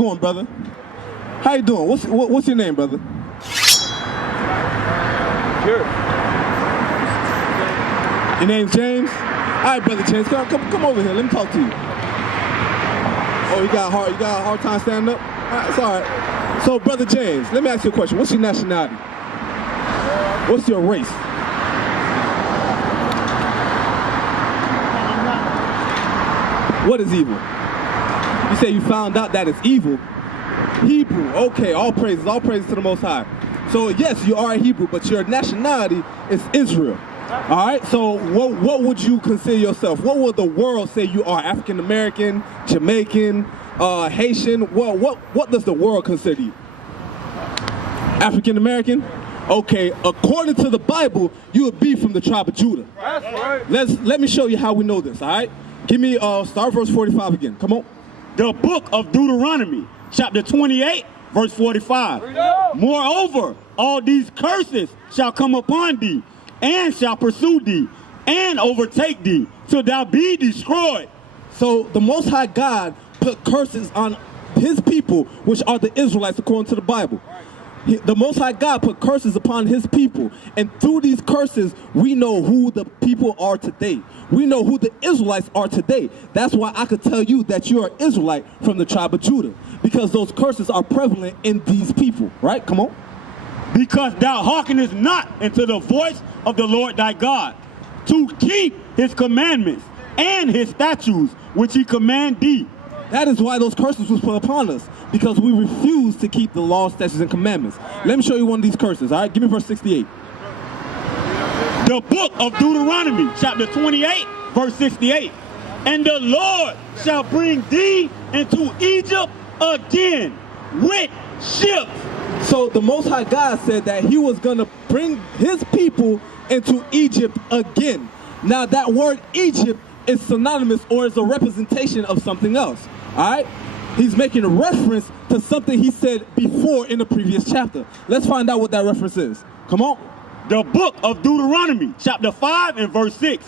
going, brother? How you doing? What's your name, brother? Sure. Your name's James? All right, brother James, come over here. Let me talk to you. Oh, you got a hard time standing up? All right, it's all right. So, brother James, let me ask you a question. What's your nationality? What's your race? What is evil? You say you found out that it's evil. Hebrew, okay, all praises to the Most High. So yes, you are a Hebrew, but your nationality is Israel. All right, so what would you consider yourself? What would the world say you are? African American, Jamaican, Haitian? What does the world consider you? African American? Okay, according to the Bible, you would be from the tribe of Judah. That's right. Let me show you how we know this, all right? Give me, start verse 45 again, come on. The book of Deuteronomy, chapter 28, verse 45. Moreover, all these curses shall come upon thee, and shall pursue thee, and overtake thee, till thou be destroyed. So the Most High God put curses on his people, which are the Israelites according to the Bible. The Most High God put curses upon his people, and through these curses, we know who the people are today. We know who the Israelites are today. That's why I could tell you that you're an Israelite from the tribe of Judah, because those curses are prevalent in these people, right? Come on. Because thou hearkenest not unto the voice of the Lord thy God, to keep his commandments and his statutes, which he command thee. That is why those curses was put upon us, because we refuse to keep the law, statutes, and commandments. Let me show you one of these curses, all right? Give me verse 68. The book of Deuteronomy, chapter 28, verse 68. And the Lord shall bring thee into Egypt again with ships. So the Most High God said that he was going to bring his people into Egypt again. Now that word Egypt is synonymous, or is a representation of something else, all right? He's making a reference to something he said before in the previous chapter. Let's find out what that reference is. Come on. The book of Deuteronomy, chapter 5 and verse 6.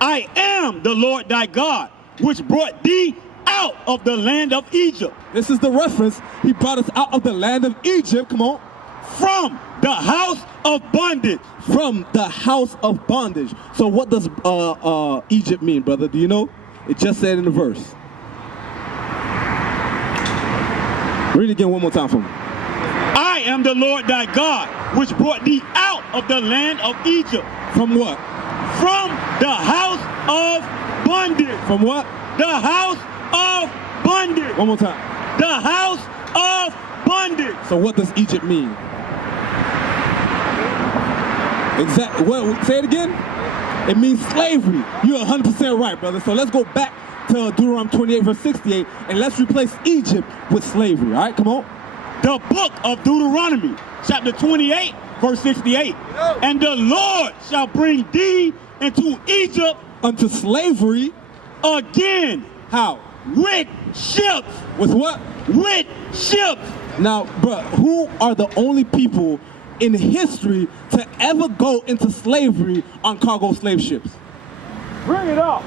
I am the Lord thy God, which brought thee out of the land of Egypt. This is the reference. He brought us out of the land of Egypt. Come on. From the house of bondage. From the house of bondage. So what does Egypt mean, brother? Do you know? It just said in the verse. Read it again one more time for me. I am the Lord thy God, which brought thee out of the land of Egypt. From what? From the house of bondage. From what? The house of bondage. One more time. The house of bondage. So what does Egypt mean? Exactly. What? Say it again. It means slavery. You're 100% right, brother. So let's go back to Deuteronomy 28, verse 68, and let's replace Egypt with slavery. All right, come on. The book of Deuteronomy, chapter 28, verse 68. And the Lord shall bring thee into Egypt unto slavery again. How? With ships. With what? With ships. Now, bro, who are the only people in history to ever go into slavery on cargo slave ships? Bring it up.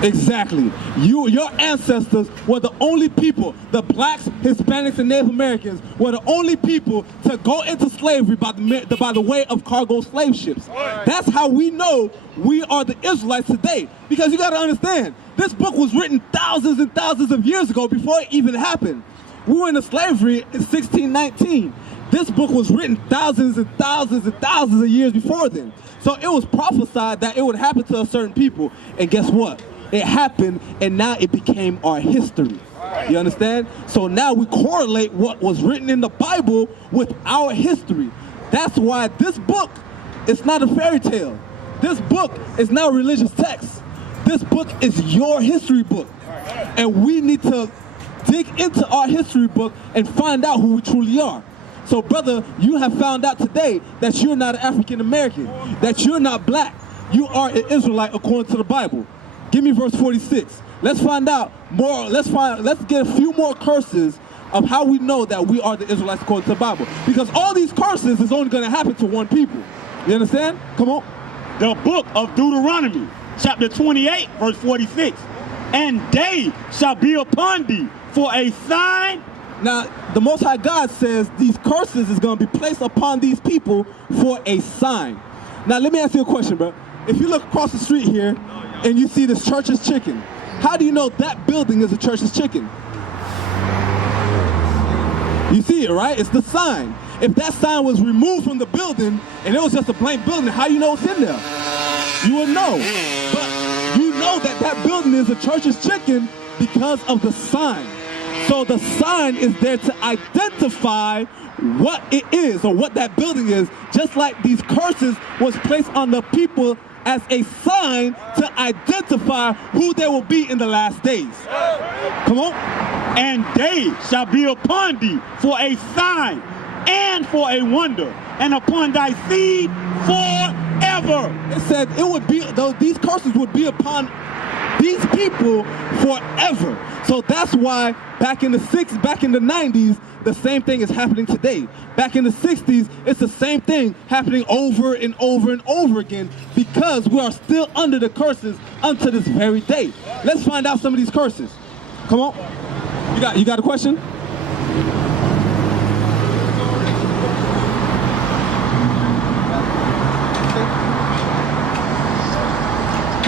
Exactly. Your ancestors were the only people, the blacks, Hispanics, and Native Americans were the only people to go into slavery by the way of cargo slave ships. That's how we know we are the Israelites today. Because you got to understand, this book was written thousands and thousands of years ago before it even happened. We were in slavery in 1619. This book was written thousands and thousands and thousands of years before then. So it was prophesied that it would happen to a certain people. And guess what? It happened, and now it became our history. You understand? So now we correlate what was written in the Bible with our history. That's why this book is not a fairy tale. This book is not a religious text. This book is your history book. And we need to dig into our history book and find out who we truly are. So, brother, you have found out today that you're not an African American, that you're not black. You are an Israelite according to the Bible. Give me verse 46. Let's find out more. Let's get a few more curses of how we know that we are the Israelites according to the Bible. Because all these curses is only going to happen to one people. You understand? Come on. The book of Deuteronomy, chapter 28, verse 46. And they shall be upon thee for a sign. Now, the Most High God says these curses is going to be placed upon these people for a sign. Now, let me ask you a question, bro. If you look across the street here and you see this Church's Chicken, how do you know that building is a Church's Chicken? You see it, right? It's the sign. If that sign was removed from the building and it was just a blank building, how you know it's in there? You would know. But you know that that building is a Church's Chicken because of the sign. So the sign is there to identify what it is or what that building is, just like these curses was placed on the people as a sign to identify who they will be in the last days. Come on. And they shall be upon thee for a sign and for a wonder, and upon thy seed forever. It said it would be, these curses would be upon these people forever. So that's why back in the 90s, the same thing is happening today. Back in the 60s, it's the same thing happening over and over and over again because we are still under the curses unto this very day. Let's find out some of these curses. Come on. You got a question?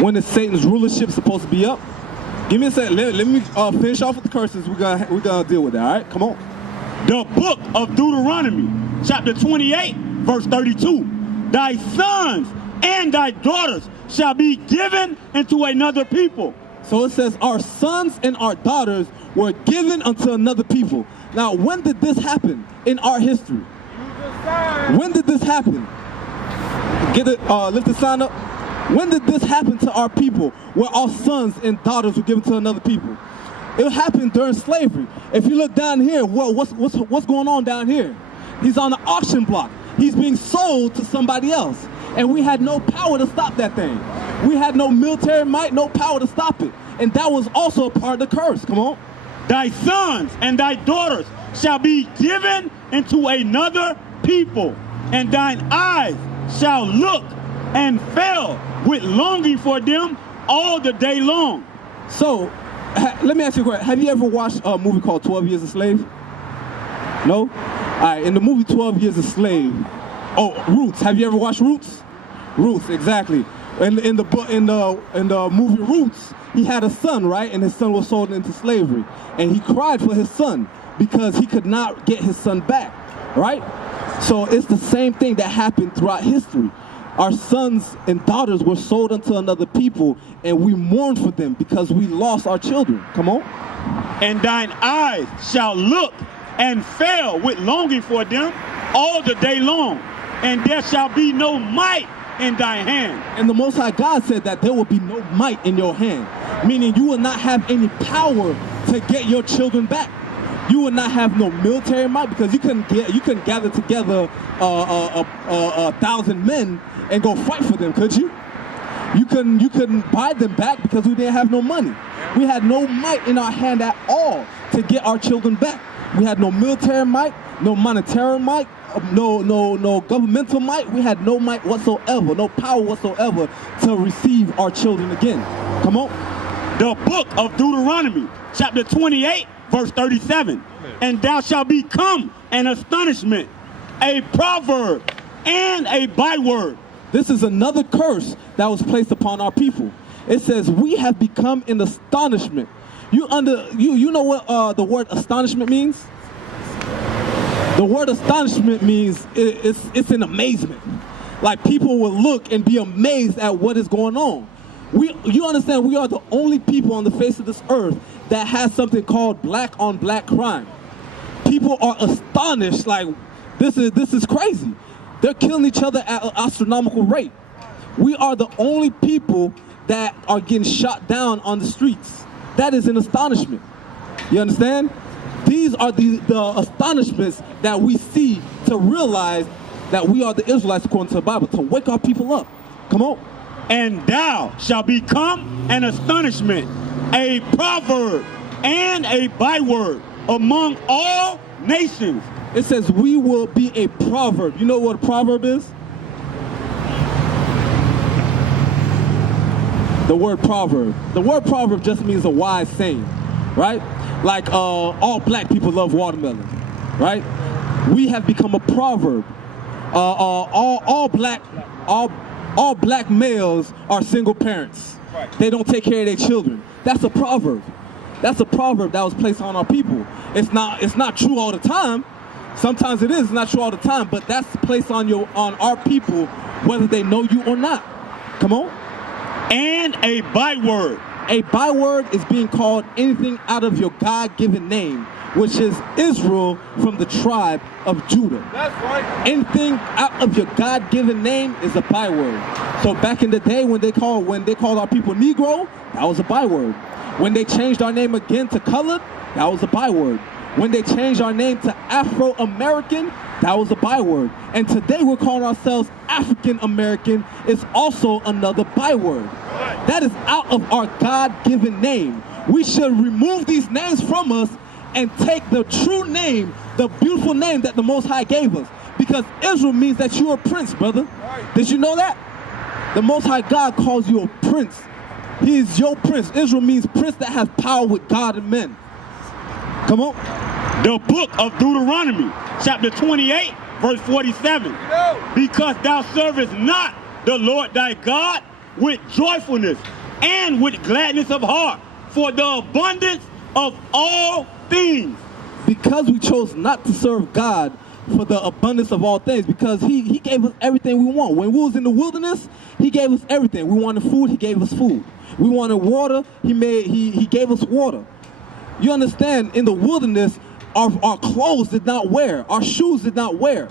When is Satan's rulership supposed to be up? Give me a second. Let me finish off with the curses. We're gonna deal with that. All right, come on. The book of Deuteronomy, chapter 28, verse 32. Thy sons and thy daughters shall be given into another people. So it says our sons and our daughters were given unto another people. Now, when did this happen in our history? When did this happen? Get it. Lift the sign up. When did this happen to our people, where our sons and daughters were given to another people? It happened during slavery. If you look down here, well, what's going on down here? He's on the auction block. He's being sold to somebody else. And we had no power to stop that thing. We had no military might, no power to stop it. And that was also a part of the curse. Come on. Thy sons and thy daughters shall be given into another people, and thine eyes shall look and fail with longing for them all the day long. So, let me ask you a question. Have you ever watched a movie called 12 Years a Slave? No? All right, in the movie 12 Years a Slave, Roots. Have you ever watched Roots? Roots, exactly. In the movie Roots, he had a son, right? And his son was sold into slavery. And he cried for his son because he could not get his son back, right? So it's the same thing that happened throughout history. Our sons and daughters were sold unto another people, and we mourn for them because we lost our children. Come on. And thine eyes shall look and fail with longing for them all the day long, and there shall be no might in thy hand. And the Most High God said that there will be no might in your hand, meaning you will not have any power to get your children back. You will not have no military might because you couldn't gather together 1,000 men and go fight for them, could you? You couldn't buy them back because we didn't have no money. We had no might in our hand at all to get our children back. We had no military might, no monetary might, no governmental might. We had no might whatsoever, no power whatsoever to receive our children again. Come on. The book of Deuteronomy, chapter 28, verse 37. And thou shalt become an astonishment, a proverb, and a byword. This is another curse that was placed upon our people. It says we have become an astonishment. You know what the word astonishment means? The word astonishment means it's an amazement. Like people will look and be amazed at what is going on. You understand, we are the only people on the face of this earth that has something called black on black crime. People are astonished, like this is crazy. They're killing each other at an astronomical rate. We are the only people that are getting shot down on the streets. That is an astonishment. You understand? These are the astonishments that we see to realize that we are the Israelites according to the Bible, to wake our people up. Come on. And thou shalt become an astonishment, a proverb, and a byword among all nations. It says we will be a proverb. You know what a proverb is? The word proverb. The word proverb just means a wise saying, right? like all black people love watermelon, right? We have become a proverb. All black males are single parents. They don't take care of their children. That's a proverb. That's a proverb that was placed on our people. It's not true all the time. Sometimes it is. It's not true all the time, but that's placed on our people, whether they know you or not. Come on. And a byword. A byword is being called anything out of your God-given name, which is Israel from the tribe of Judah. That's right. Anything out of your God-given name is a byword. So back in the day when they called our people Negro, that was a byword. When they changed our name again to colored, that was a byword. When they changed our name to Afro-American, that was a byword. And today we're calling ourselves African-American. It's also another byword. That is out of our God-given name. We should remove these names from us and take the true name, the beautiful name that the Most High gave us. Because Israel means that you're a prince, brother. Did you know that? The Most High God calls you a prince. He is your prince. Israel means prince that has power with God and men. Come on. The book of Deuteronomy, chapter 28, verse 47. Because thou servest not the Lord thy God with joyfulness and with gladness of heart for the abundance of all things. Because we chose not to serve God for the abundance of all things, because he gave us everything we want. When we was in the wilderness, he gave us everything. We wanted food, he gave us food. We wanted water, he gave us water. You understand, in the wilderness, our clothes did not wear, our shoes did not wear.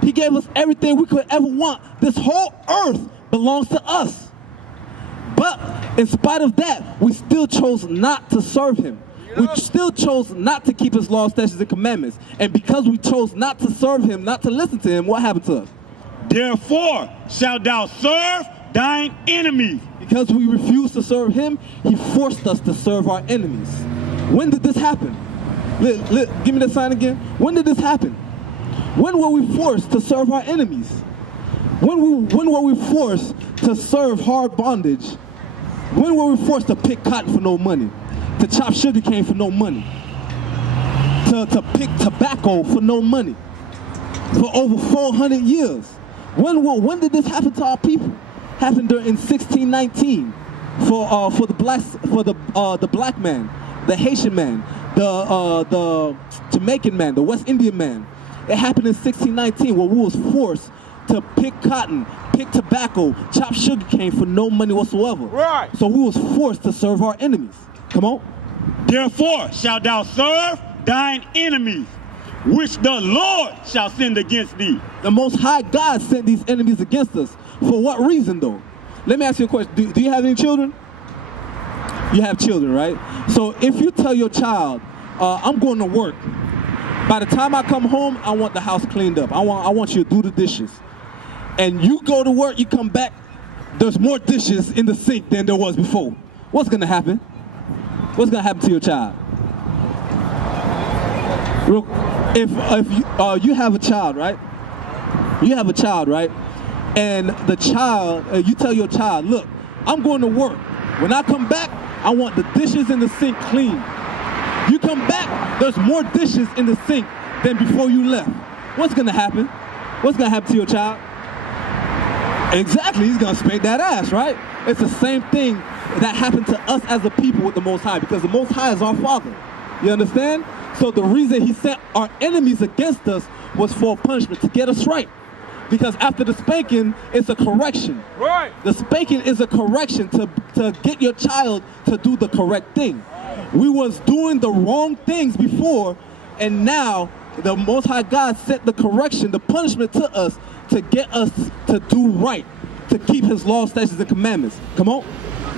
He gave us everything we could ever want. This whole earth belongs to us. But in spite of that, we still chose not to serve him. We still chose not to keep his laws, statutes, and commandments. And because we chose not to serve him, not to listen to him, what happened to us? Therefore shalt thou serve thine enemies. Because we refused to serve him, he forced us to serve our enemies. When did this happen? Give me that sign again. When did this happen? When were we forced to serve our enemies? When were we forced to serve hard bondage? When were we forced to pick cotton for no money? To chop sugar cane for no money? To pick tobacco for no money? For over 400 years. When did this happen to our people? Happened in 1619 for the black man, the Haitian man, the Jamaican man, the West Indian man. It happened in 1619 where we was forced to pick cotton, pick tobacco, chop sugar cane for no money whatsoever. Right. So we was forced to serve our enemies. Come on. Therefore shalt thou serve thine enemies, which the Lord shall send against thee. The Most High God sent these enemies against us. For what reason, though? Let me ask you a question. Do you have any children? You have children, right? So if you tell your child, I'm going to work. By the time I come home, I want the house cleaned up. I want you to do the dishes. And you go to work, you come back, there's more dishes in the sink than there was before. What's going to happen? What's going to happen to your child? If you have a child, right? You have a child, right? And the child, you tell your child, look, I'm going to work. When I come back, I want the dishes in the sink clean. You come back, there's more dishes in the sink than before you left. What's going to happen? What's going to happen to your child? Exactly, he's going to spank that ass, right? It's the same thing that happened to us as a people with the Most High, because the Most High is our Father. You understand? So the reason he sent our enemies against us was for punishment, to get us right. Because after the spanking, it's a correction. Right. The spanking is a correction to get your child to do the correct thing. We was doing the wrong things before, and now the Most High God sent the correction, the punishment to us to get us to do right, to keep his laws, statutes, and commandments. Come on.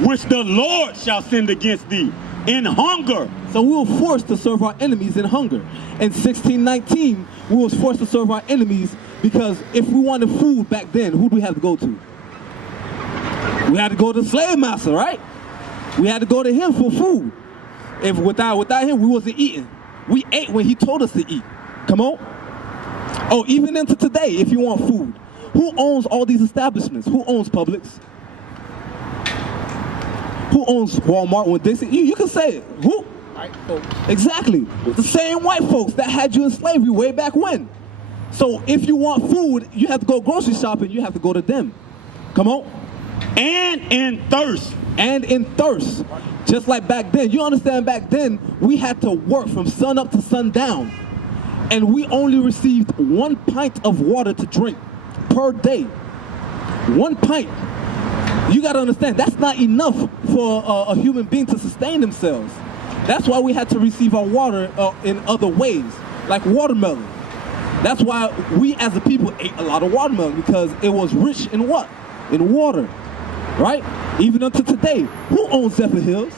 Which the Lord shall send against thee in hunger. So we were forced to serve our enemies in hunger. In 1619, we was forced to serve our enemies because if we wanted food back then, who do we have to go to? We had to go to the slave master, right? We had to go to him for food. If without him, we wasn't eating. We ate when he told us to eat. Come on. Oh, even into today, if you want food, who owns all these establishments? Who owns Publix? Who owns Walmart? When they say, you can say it. Who? White folks. Exactly. The same white folks that had you in slavery way back when. So if you want food, you have to go grocery shopping, you have to go to them. Come on. And in thirst. And in thirst. Just like back then. You understand, back then, we had to work from sun up to sundown. And we only received 1 pint of water to drink per day. 1 pint. You got to understand, that's not enough for a human being to sustain themselves. That's why we had to receive our water in other ways, like watermelon. That's why we as a people ate a lot of watermelon, because it was rich in what? In water, right? Even until today, who owns Zephyr Hills?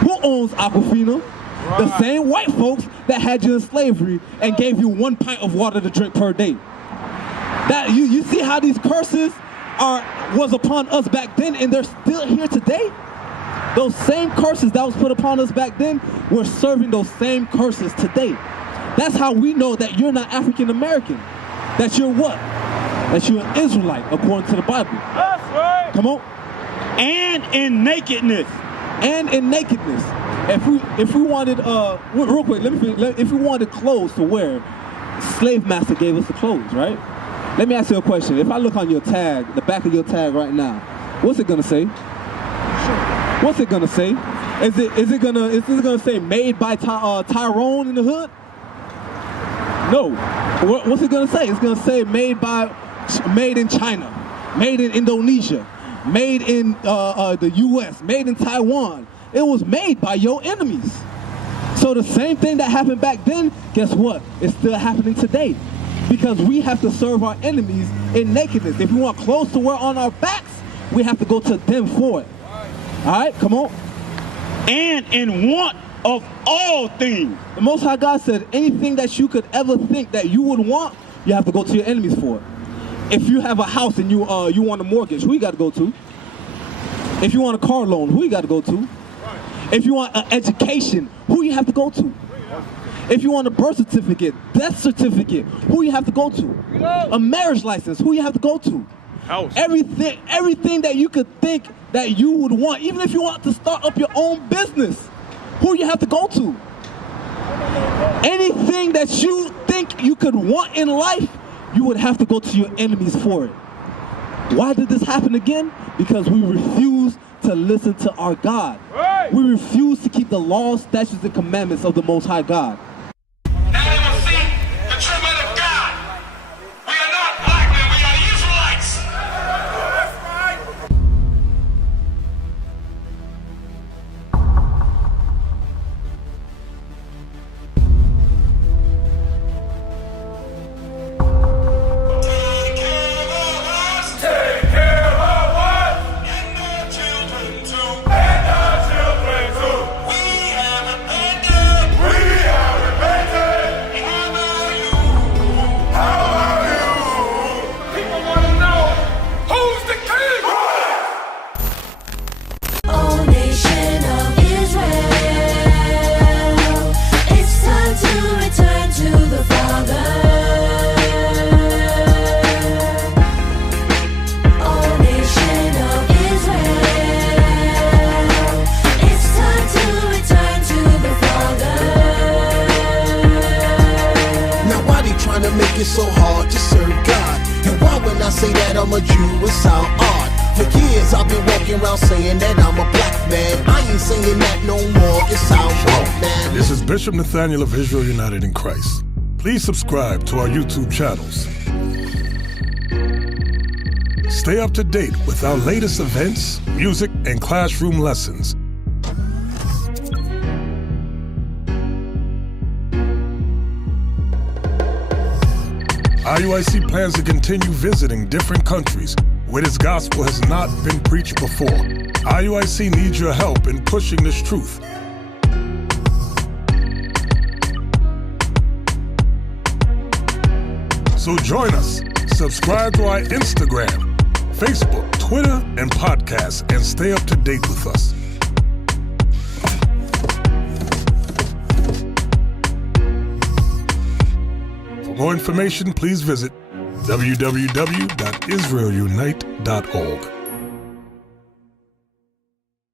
Who owns Aquafina? Right. The same white folks that had you in slavery and gave you 1 pint of water to drink per day. That you see how these curses was upon us back then, and they're still here today? Those same curses that was put upon us back then, we're serving those same curses today. That's how we know that you're not African American. That you're what? That you're an Israelite, according to the Bible. That's right. Come on. And in nakedness. And in nakedness. If we wanted, real quick, if we wanted clothes to wear, slave master gave us the clothes, right? Let me ask you a question. If I look on your tag, the back of your tag right now, what's it gonna say? What's it gonna say? Is it gonna say made by Tyrone in the hood? No. What's it gonna say? It's gonna say made in China, made in Indonesia, made in the U.S., made in Taiwan. It was made by your enemies. So the same thing that happened back then, guess what? It's still happening today. Because we have to serve our enemies in nakedness. If we want clothes to wear on our backs, we have to go to them for it. All right, come on. And in want of all things. The Most High God said, anything that you could ever think that you would want, you have to go to your enemies for it. If you have a house and you want a mortgage, who you got to go to? If you want a car loan, who you got to go to? If you want an education, who you have to go to? If you want a birth certificate, death certificate, who you have to go to? A marriage license, who you have to go to? House. Everything that you could think that you would want, even if you want to start up your own business, who you have to go to? Anything that you think you could want in life, you would have to go to your enemies for it. Why did this happen again? Because we refuse to listen to our God. Right. We refuse to keep the laws, statutes, and commandments of the Most High God. Now they will see the true men of God. We are not black men, we are Israelites. That's right. Take care of us. Take care of us And our children too. and our children too. We have abandoned. We have repented. How about you? How about you? People want to know who's the king. O nation of Israel, it's time to return to the Father. O nation of Israel, it's time to return to the Father. Now why they trying to make it so hard to serve God? And why when I say that I'm a Jew it sound odd? For years I've been walking around saying that I'm a black man. I ain't saying that no more, it sound wrong, man. This is Bishop Nathaniel of Israel United in Christ. Please subscribe to our YouTube channels. Stay up to date with our latest events, music, and classroom lessons. IUIC plans to continue visiting different countries where this gospel has not been preached before. IUIC needs your help in pushing this truth. So join us. Subscribe to our Instagram, Facebook, Twitter, and podcast, and stay up to date with us. For more information, please visit www.israelunite.org.